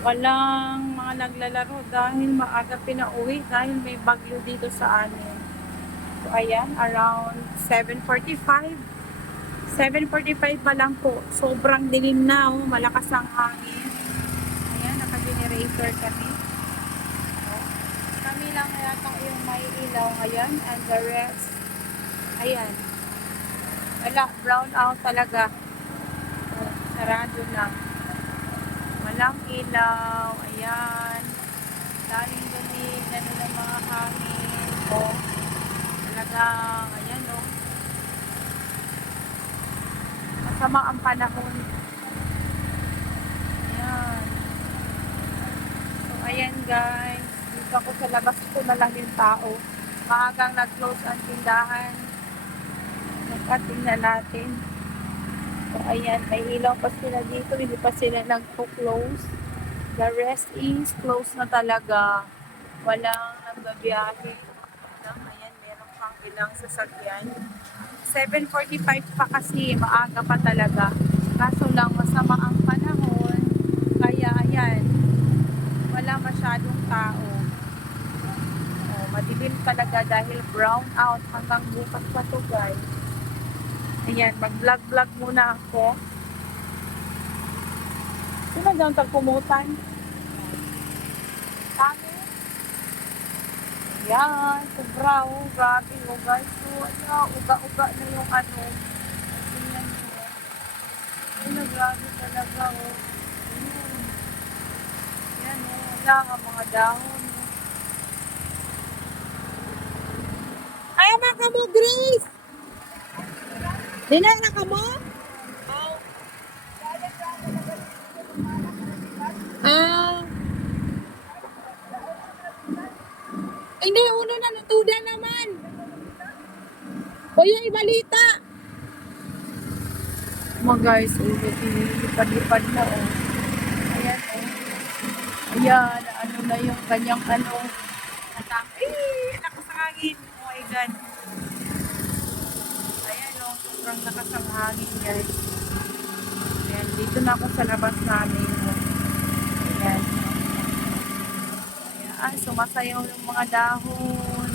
Walang mga naglalaro dahil maaga pinauwi dahil may bagyo dito sa amin. So, ayan, around 7.45. 7.45 pa lang po. Sobrang dilim na, oh. malakas ang hangin. Ayan, naka-generator kami. Oh. Kami lang yata yung may ilaw ngayon and the rest, ayan. Wala, brown out talaga. Oh, sarado na. Walang ilaw. Ayan. Daling dumi. Ano ng mga hangin. Oh. Talagang, ayan oh. Masama ang panahon. Ayan. So, ayan guys. Dito ako sa labas ko na lang yung tao. Maagang nag-close ang tindahan. Nagkating na natin. So, ayan, may ilaw pa sila dito. Hindi pa sila nagpo-close. The rest is close na talaga. Walang nagbabiyahe. Ayan, meron pang ilang sasakyan. 7.45 pa kasi, maaga pa talaga. Kaso lang, masama ang panahon. Kaya, ayan, wala masyadong tao. Oh, madilim talaga dahil brown out hanggang bukas pa to guys. Ayan, mag-vlog-vlog muna ako. Sino dyan tagpumutan? Kami. Ayan, sobra oh, grabe oh guys. So, ano, uga-uga na yung ano. Tingnan mo. Ano, grabe talaga oh. Ayan. Ayan oh, wala ang mga dahon. oh. Ay, mga mo, Grace! Dinala ka mo? Ah. Hindi, uno na natuda naman. O yung ibalita. Mga guys, ilipad-lipad na oh. Ayan oh. Ayan, ano na yung kanyang ano. Atak. Eh, lakas ng hangin. Oh my God. Sobrang lakas ng hangin guys. Ayan, dito na ako sa labas namin. Ayan. Ayan, sumasayaw yung mga dahon.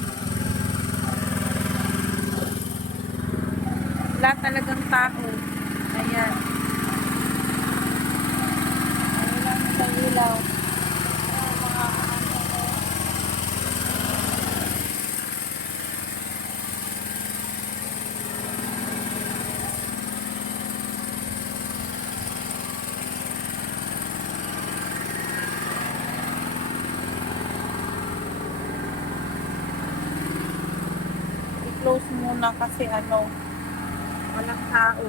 Wala talagang tao. Ayan. Ano lang sa ilaw. Ayan, mga ano, oh. I-close muna kasi ano, walang tao.